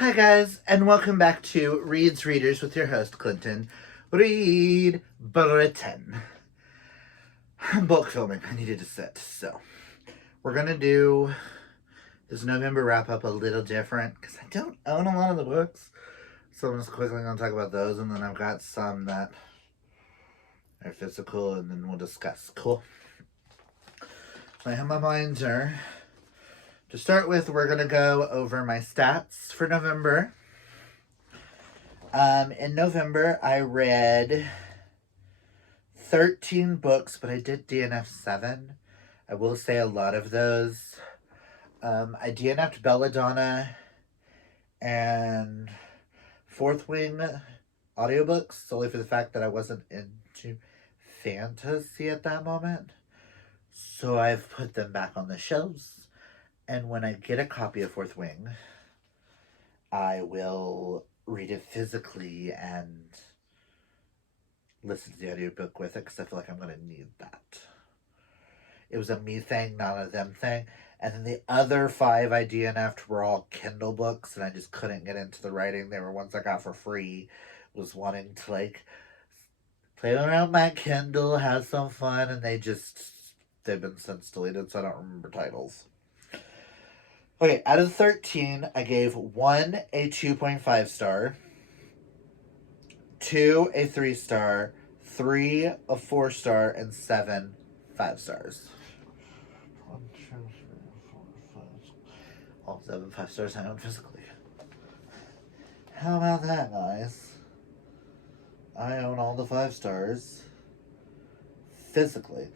Hi, guys, and welcome back to Reed's Readers with your host, Clinton. Read Britain. Bulk filming. I needed to sit. So, we're going to do this November wrap up a little different because I don't own a lot of the books. So, I'm just quickly going to talk about those, and then I've got some that are physical, and then we'll discuss. Cool. So, I have my binder. To start with, we're going to go over my stats for November. In November, I read 13 books, but I did DNF 7. I will say a lot of those. I DNF'd Belladonna and Fourth Wing audiobooks, solely for the fact that I wasn't into fantasy at that moment. So I've put them back on the shelves. And when I get a copy of Fourth Wing, I will read it physically and listen to the audiobook with it because I feel like I'm going to need that. It was a me thing, not a them thing. And then the other 5 I DNF'd were all Kindle books, and I just couldn't get into the writing. They were ones I got for free. Was wanting to, like, play around my Kindle, have some fun, and they've been since deleted, so I don't remember titles. Okay, out of 13, I gave 1 a 2.5 star, 2 a 3 star, 3 a 4 star, and 7 5 stars. 1, 2, 3, 4, 5. All 7 5 stars I own physically. How about that, guys? I own all the 5 stars physically.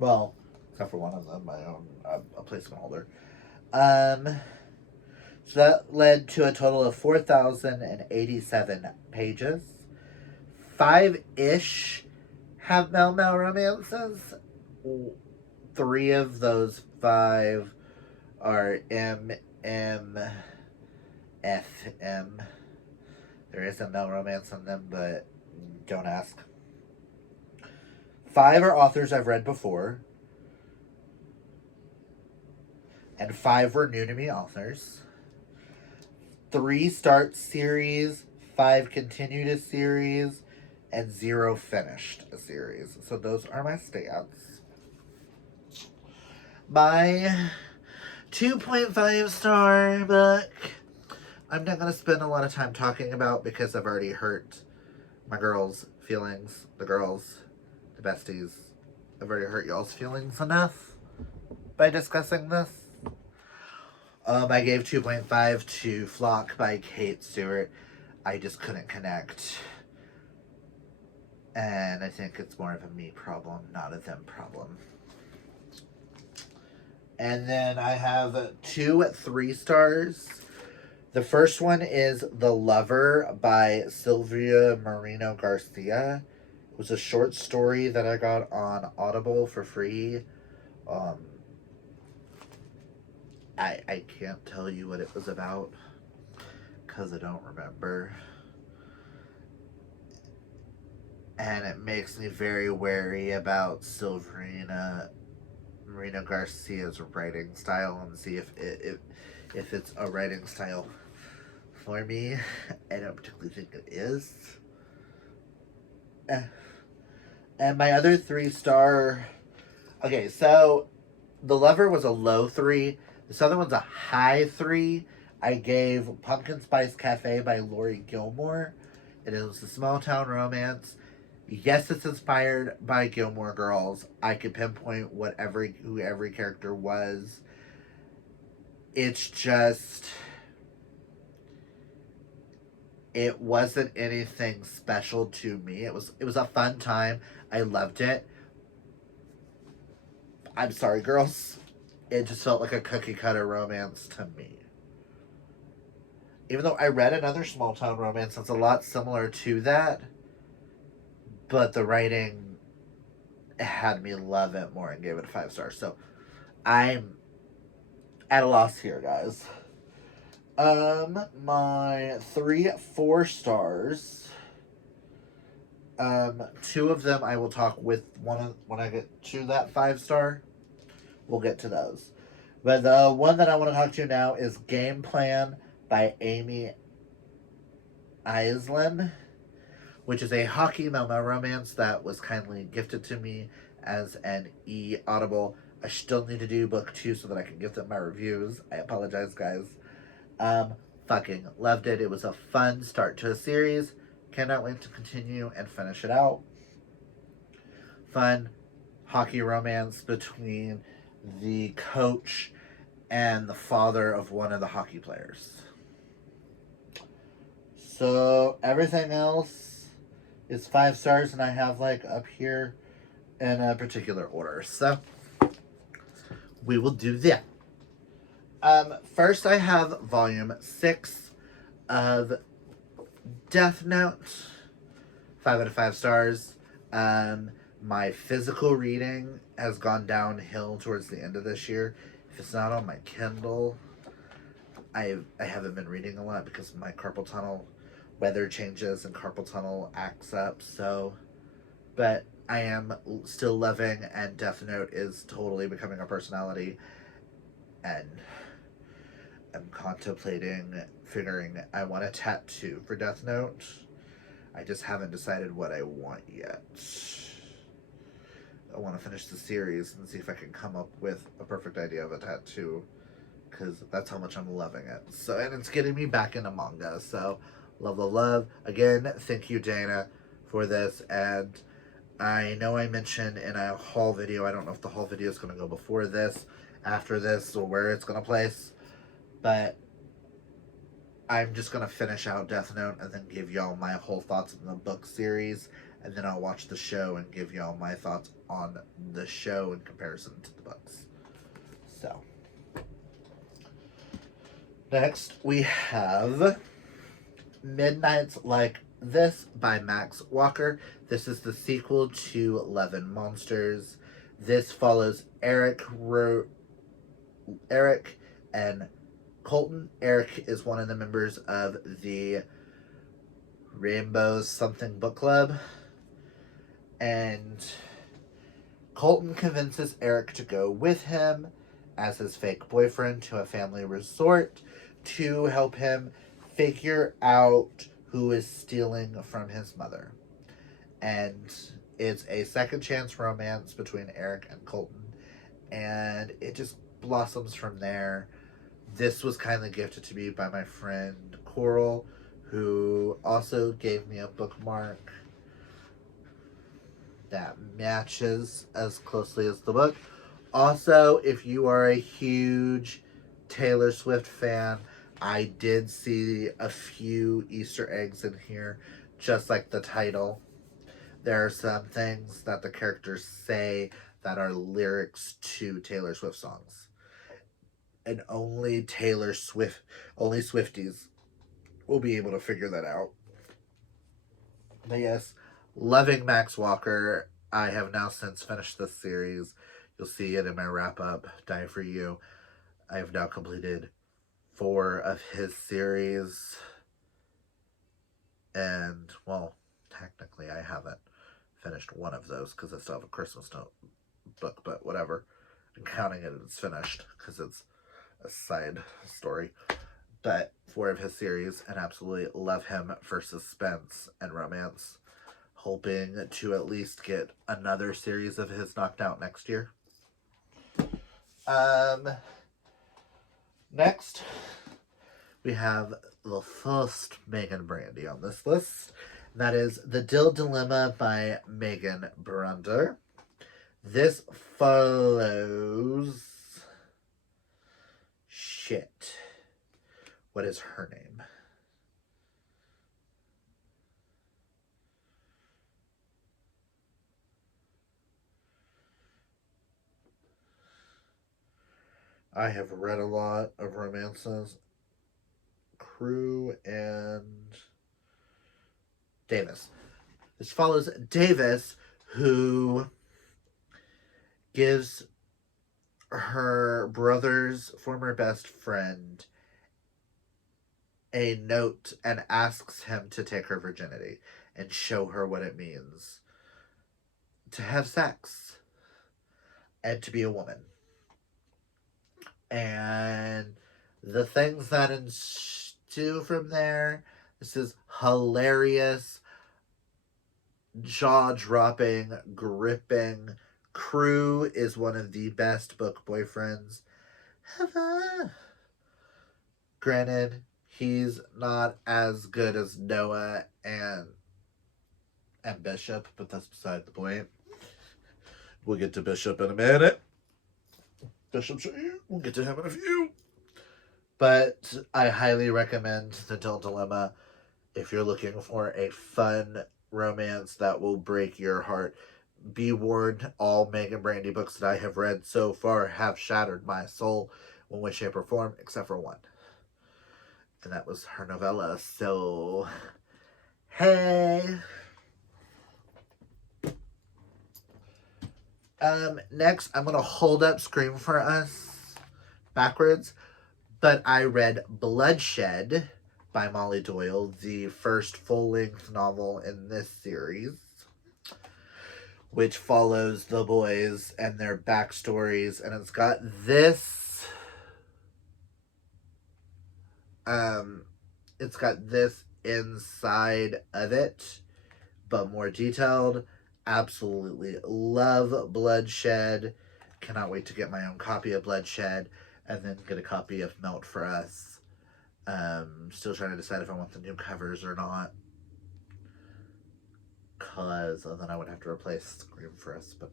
Well, except for one of them, I own a placement holder. So that led to a total of 4,087 pages. 5-ish have Mel romances. 3 of those 5 are MMFM. There is a Mel romance on them, but don't ask. 5 are authors I've read before. And 5 were new to me authors. 3 start series, 5 continued a series, and 0 finished a series. So those are my stats. My 2.5 star book, I'm not going to spend a lot of time talking about because I've already hurt my girls' feelings, the besties. I've already hurt y'all's feelings enough by discussing this. I gave 2.5 to Flock by Kate Stewart. I just couldn't connect. And I think it's more of a me problem, not a them problem. And then I have 2 3 stars. The first one is The Lover by Sylvia Moreno Garcia. It was a short story that I got on Audible for free. I can't tell you what it was about because I don't remember. And it makes me very wary about Sylvia Moreno Garcia's writing style and see if it's a writing style for me. I don't particularly think it is. And my other 3 star... Okay, so The Lover was a low 3. This other one's a high 3. I gave Pumpkin Spice Cafe by Lori Gilmore. It is a small town romance. Yes, it's inspired by Gilmore Girls. I could pinpoint who every character was. It's just... It wasn't anything special to me. It was a fun time. I loved it. I'm sorry, girls. It just felt like a cookie cutter romance to me. Even though I read another small town romance that's a lot similar to that, but the writing had me love it more and gave it a 5 stars. So I'm at a loss here, guys. My 3 4 stars. 2 of them I will talk with when I get to that 5 star. We'll get to those. But the one that I want to talk to now is Game Plan by Amy Islin, which is a hockey memoir romance that was kindly gifted to me as an e-audible. I still need to do book 2 so that I can give them my reviews. I apologize, guys. Um, Fucking loved it. It was a fun start to a series. Cannot wait to continue and finish it out. Fun hockey romance between the coach and the father of one of the hockey players. So everything else is 5 stars, and I have like up here in a particular order. So we will do that. First, I have volume 6 of Death Note. 5 out of 5 stars. My physical reading has gone downhill towards the end of this year. If it's not on my Kindle, I haven't been reading a lot because my carpal tunnel weather changes and carpal tunnel acts up. So, but I am still loving, and Death Note is totally becoming a personality, and I'm contemplating figuring I want a tattoo for Death Note. I just haven't decided what I want yet. I want to finish the series and see if I can come up with a perfect idea of a tattoo, because that's how much I'm loving it. So, and it's getting me back into manga. So, love, love, love. Again, thank you, Dana, for this. And I know I mentioned in a haul video, I don't know if the haul video is going to go before this, after this, or where it's going to place, but I'm just going to finish out Death Note and then give y'all my whole thoughts on the book series, and then I'll watch the show and give y'all my thoughts on the show in comparison to the books. So, next we have Midnights Like This by Max Walker. This is the sequel to Love and Monsters. This follows Eric and Colton. Eric is one of the members of the Rainbow Something Book Club, and Colton convinces Eric to go with him as his fake boyfriend to a family resort to help him figure out who is stealing from his mother. And it's a second chance romance between Eric and Colton, and it just blossoms from there. This was kindly gifted to me by my friend Coral, who also gave me a bookmark that matches as closely as the book. Also, if you are a huge Taylor Swift fan, I did see a few Easter eggs in here, just like the title. There are some things that the characters say that are lyrics to Taylor Swift songs. And only Swifties will be able to figure that out. But yes, loving Max Walker. I have now since finished this series. You'll see it in my wrap up, Die For You. I have now completed 4 of his series. And, well, technically I haven't finished one of those because I still have a Christmas note book, but whatever. I'm counting it as finished because it's a side story. But 4 of his series, and absolutely love him for suspense and romance. Hoping to at least get another series of his knocked out next year. Next, we have the first Megan Brandy on this list. That is The Dill Dilemma by Megan Brunder. This follows... Shit. What is her name? I have read a lot of romances. Crew and Davis. This follows Davis, who gives her brother's former best friend a note and asks him to take her virginity and show her what it means to have sex and to be a woman. And the things that 2 from there. This is hilarious, jaw-dropping, gripping. Crew is one of the best book boyfriends ever. Granted, he's not as good as Noah and Bishop, but that's beside the point. We'll get to Bishop in a minute. Bishop's here. We'll get to him in a few. But I highly recommend The Adult Dilemma if you're looking for a fun romance that will break your heart. Be warned, all Megan Brandy books that I have read so far have shattered my soul in which shape or form, except for one. And that was her novella. So, hey. Next, I'm going to hold up Scream for Us backwards. But I read Bloodshed by Molly Doyle, the first full-length novel in this series, which follows the boys and their backstories. And it's got this inside of it, but more detailed. Absolutely love Bloodshed. Cannot wait to get my own copy of Bloodshed and then get a copy of Melt for Us. Still trying to decide if I want the new covers or not, because then I would have to replace Scream for Us. But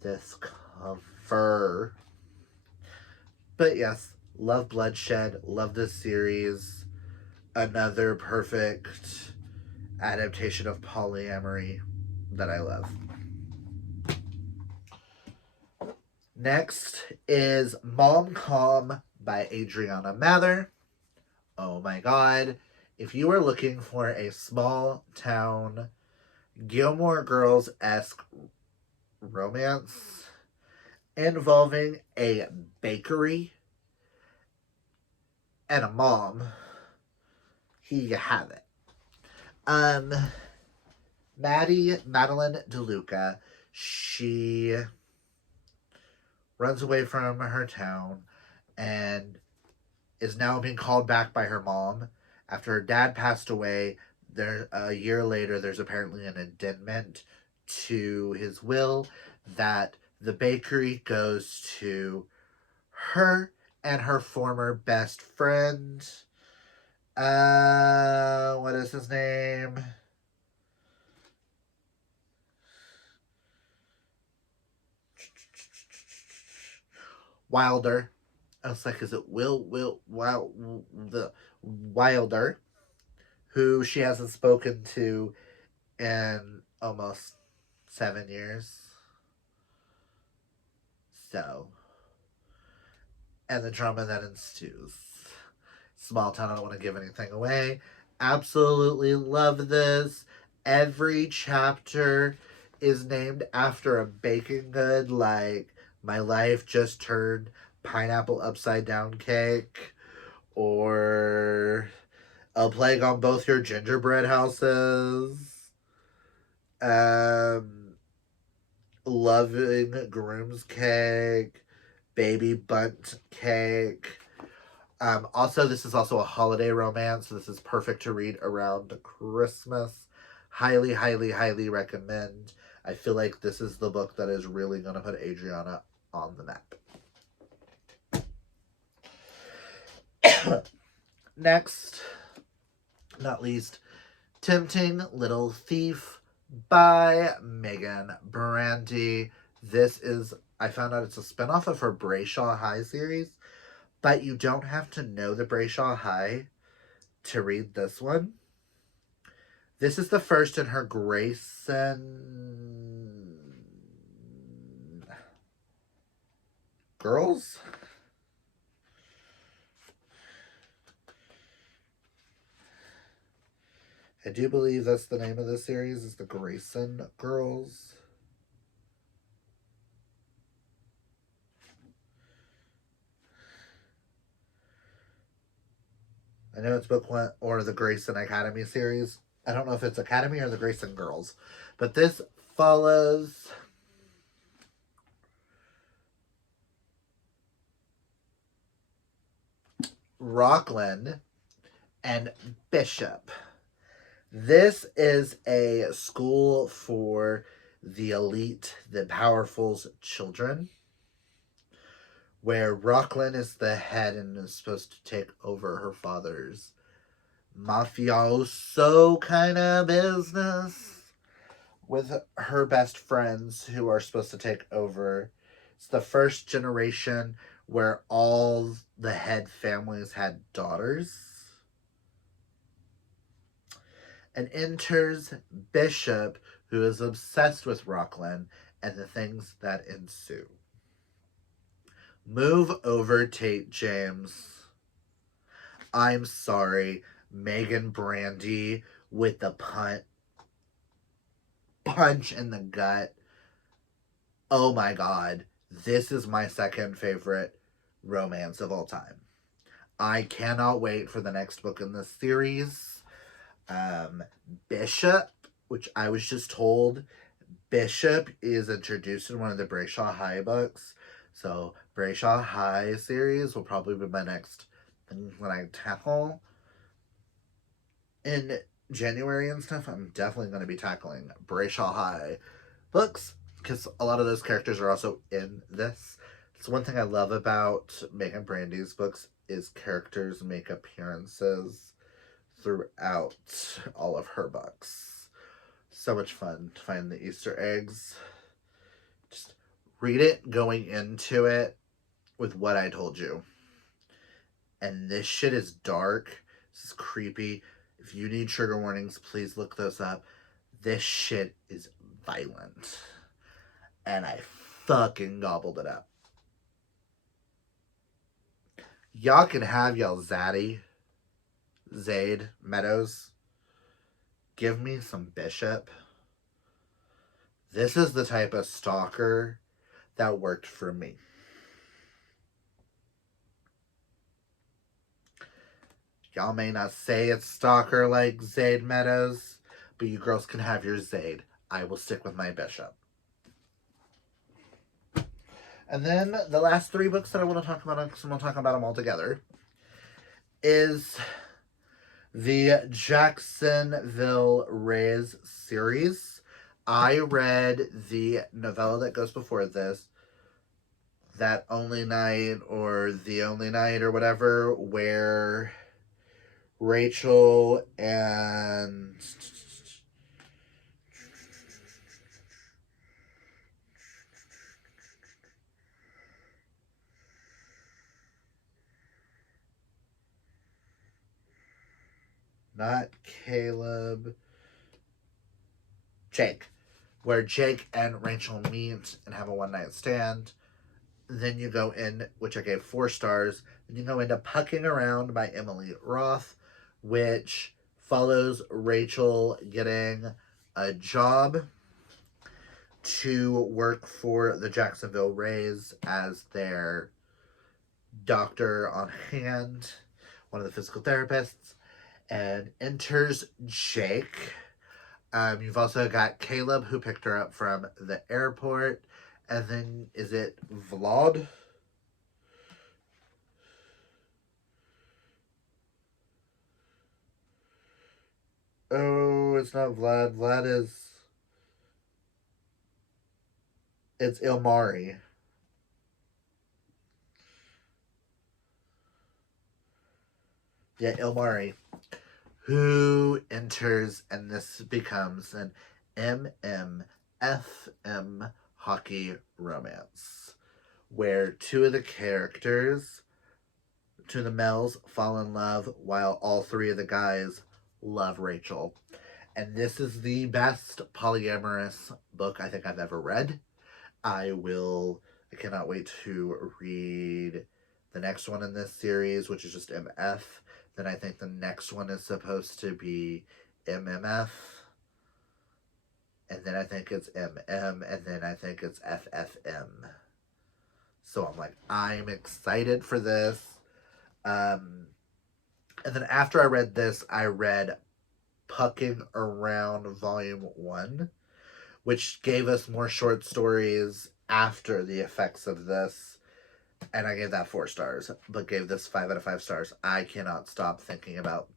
this cover. But yes, love Bloodshed. Love this series. Another perfect adaptation of polyamory that I love. Next is Mom Calm by Adriana Mather. Oh my god. If you are looking for a small town Gilmore Girls-esque romance involving a bakery and a mom, here you have it. Madeline DeLuca, she runs away from her town and is now being called back by her mom. After her dad passed away, a year later, there's apparently an addendum to his will that the bakery goes to her and her former best friend. What is his name? Wilder. I was like, is it the Wilder, who she hasn't spoken to in almost 7 years. So, and the drama that ensues. Small town, I don't want to give anything away. Absolutely love this. Every chapter is named after a baking good, like My Life Just Turned Pineapple Upside Down Cake, or A Plague on Both Your Gingerbread Houses, Loving Groom's Cake, Baby Bunt Cake. Also, this is also a holiday romance, so this is perfect to read around Christmas. Highly, highly, highly recommend. I feel like this is the book that is really going to put Adriana on the map. Next, not least, Tempting Little Thief by Megan Brandy. This is, I found out it's a spinoff of her Brayshaw High series, but you don't have to know the Brayshaw High to read this one. This is the first in her Grayson Girls. I do believe that's the name of the series, is the Grayson Girls. I know it's book one, or the Grayson Academy series. I don't know if it's Academy or the Grayson Girls. But this follows Rockland and Bishop. This is a school for the elite, the powerful's children, where Rocklin is the head and is supposed to take over her father's mafioso kind of business with her best friends who are supposed to take over. It's the first generation where all the head families had daughters. And enters Bishop, who is obsessed with Rocklin and the things that ensue. Move over, Tate James. I'm sorry, Megan Brandy with the punch in the gut. Oh my god, this is my second favorite romance of all time. I cannot wait for the next book in this series. Bishop, which I was just told, Bishop is introduced in one of the Brayshaw High books. So Brayshaw High series will probably be my next thing when I tackle in January and stuff. I'm definitely going to be tackling Brayshaw High books because a lot of those characters are also in this. It's one thing I love about Megan Brandy's books is characters make appearances throughout all of her books. So much fun to find the Easter eggs. Just read it going into it with what I told you. And this shit is dark. This is creepy. If you need trigger warnings, please look those up. This shit is violent. And I fucking gobbled it up. Y'all can have y'all Zaddy, Zade, Meadows. Give me some Bishop. This is the type of stalker that worked for me. Y'all may not say it's stalker like Zade Meadows, but you girls can have your Zade. I will stick with my Bishop. And then the last three books that I want to talk about, because I'm going to talk about them all together, is the Jacksonville Rays series. I read the novella that goes before this, That Only Night or The Only Night or whatever, where Rachel and not Caleb, Jake, where Jake and Rachel meet and have a one-night stand. Then you go in, which I gave 4 stars, then you go into Pucking Around by Emily Roth, which follows Rachel getting a job to work for the Jacksonville Rays as their doctor on hand, one of the physical therapists, and enters Jake. You've also got Caleb, who picked her up from the airport, and then is it Vlad? Oh, it's not Vlad. Vlad is... It's Ilmari. Yeah, Ilmari. Who enters, and this becomes an MMFM hockey romance, where 2 of the characters, 2 of the males, fall in love, while all 3 of the guys love Rachel. And this is the best polyamorous book I think I've ever read. I cannot wait to read the next one in this series, which is just MF. Then I think the next one is supposed to be MMF. And then I think it's MM. And then I think it's FFM. So I'm like, I'm excited for this. And then after I read this, I read Pucking Around Volume 1, which gave us more short stories after the effects of this. And I gave that 4 stars, but gave this 5 out of 5 stars. I cannot stop thinking about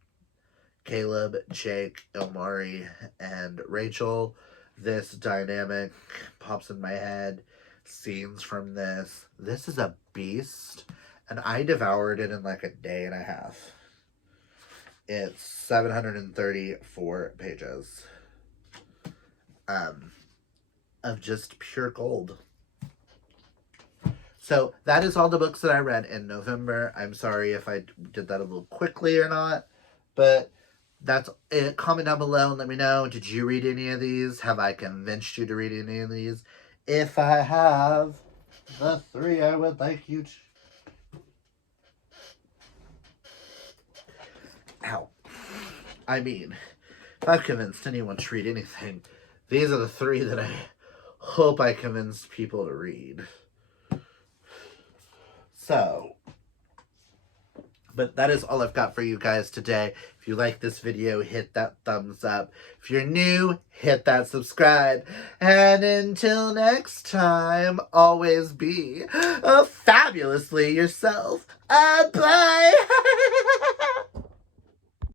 Caleb, Jake, Ilmari, and Rachel. This dynamic pops in my head. Scenes from this. This is a beast. And I devoured it in like a day and a half. It's 734 pages. Of just pure gold. So that is all the books that I read in November. I'm sorry if I did that a little quickly or not, but that's it. Comment down below and let me know. Did you read any of these? Have I convinced you to read any of these? If I have, the 3 I would like you to... Ow. I mean, if I've convinced anyone to read anything, these are the 3 that I hope I convinced people to read. So, but that is all I've got for you guys today. If you like this video, hit that thumbs up. If you're new, hit that subscribe. And until next time, always be fabulously yourself. Bye!